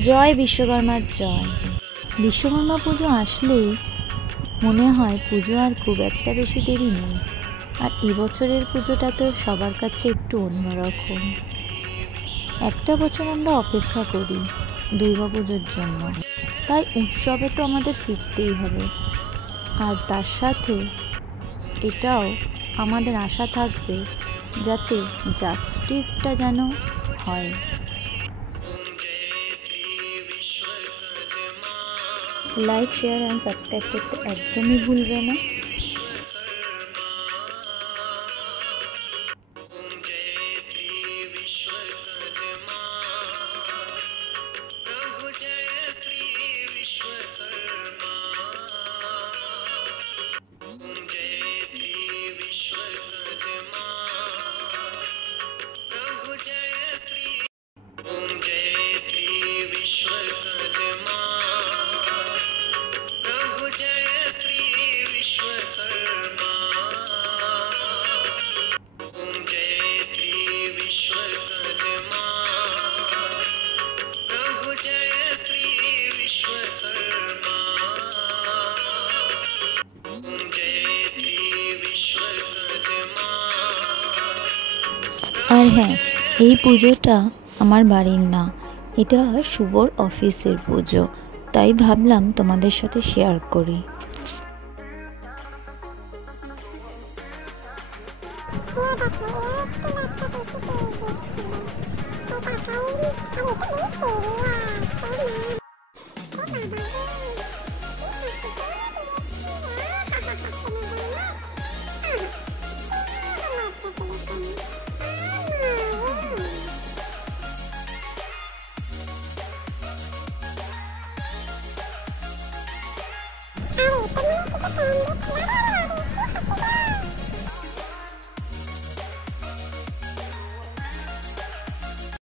জয় বিশ্বকর্মার জয়। বিশ্বকর্মা পুজো আসলেই মনে হয় পুজো আর খুব একটা বেশি দেরি নেই। আর এবছরের পুজোটা তো সবার কাছে একটু অন্যরকম। একটা বছর আমরা অপেক্ষা করি দুর্গা পুজোর জন্য, তাই উৎসবে তো আমাদের ফিরতেই হবে। আর তার সাথে এটাও আমাদের আশা থাকবে যাতে জাস্টিসটা যেন হয়। লাইক, শেয়ার অ্যান্ড সাবস্ক্রাইব করতে একদমই ভুলবে না। আর হ্যাঁ, এই পুজোটা আমার বাড়ির না, এটা শুভর অফিসের পুজো, তাই ভাবলাম তোমাদের সাথে শেয়ার করি।